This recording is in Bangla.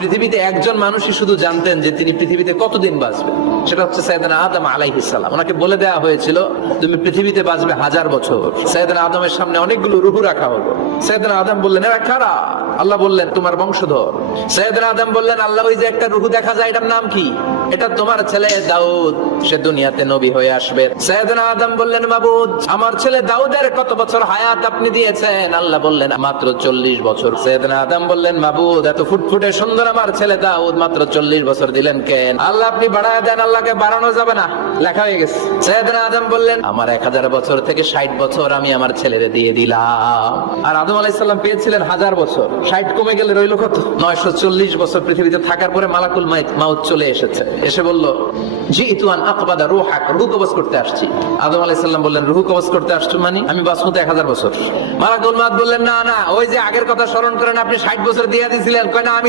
পৃথিবীতে একজন মানুষই শুধু জানতেন যে তিনি পৃথিবীতে কতদিন বাঁচবেন, সেটা হচ্ছে সাইয়েদনা আদম আলাইহিস সালাম। ওনাকে বলে দেওয়া হয়েছিল তুমি পৃথিবীতে বাঁচবে 1000 বছর। সাইয়েদনা আদমের সামনে অনেকগুলো রূহ রাখা হলো। সাইয়েদনা আদম বললেন এরা কারা? আল্লাহ বললেন তোমার বংশধর। সাইয়েদনা আদম বললেন আল্লাহ ওই যে একটা রূহ দেখা যায় এটার নাম কি? এটা তোমার ছেলে দাউদ, সে দুনিয়াতে নবী হয়ে আসবে। সাইয়েদনা আদম বললেন মাবুদ আমার ছেলে দাউদের কত বছর হায়াত আপনি দিয়েছেন? আল্লাহ বললেন মাত্র 40 বছর। সাইয়েদনা আদম বললেন মাবুদ এত ফুটফুটে সুন্দর আমার ছেলে দাউদ মাত্র 40 বছর দিলেন কেন? আল্লাহ আপনি বাড়ায় দেন, আল্লাহকে বাড়ানো যাবে না, লেখা হয়ে গেছে। সাইয়েদনা আদম বললেন আমার 1000 বছর থেকে 60 বছর আমি আমার ছেলেরে দিয়ে দিলাম। আর আদম আলাইহিস সালাম পেয়েছিলেন 1000 বছর, 60 কমে গেলে রইল কত? 940 বছর পৃথিবীতে থাকার পরে মালাকুল মাউত চলে এসেছে, এসে বলল জিইতু আন আকবাদা রূহাক, রূহ কবজ করতে আসছি। আদম আলাইহিস সালাম বললেন রূহ কবজ করতে আসছো মানে আমি বাঁচবো তো 1000 বছর। মালাকুল মাউত বললেন না না, ওই যে আগের কথা স্মরণ করেন আপনি 60 বছর দিয়ে দিয়েছিলেন। কয় না আমি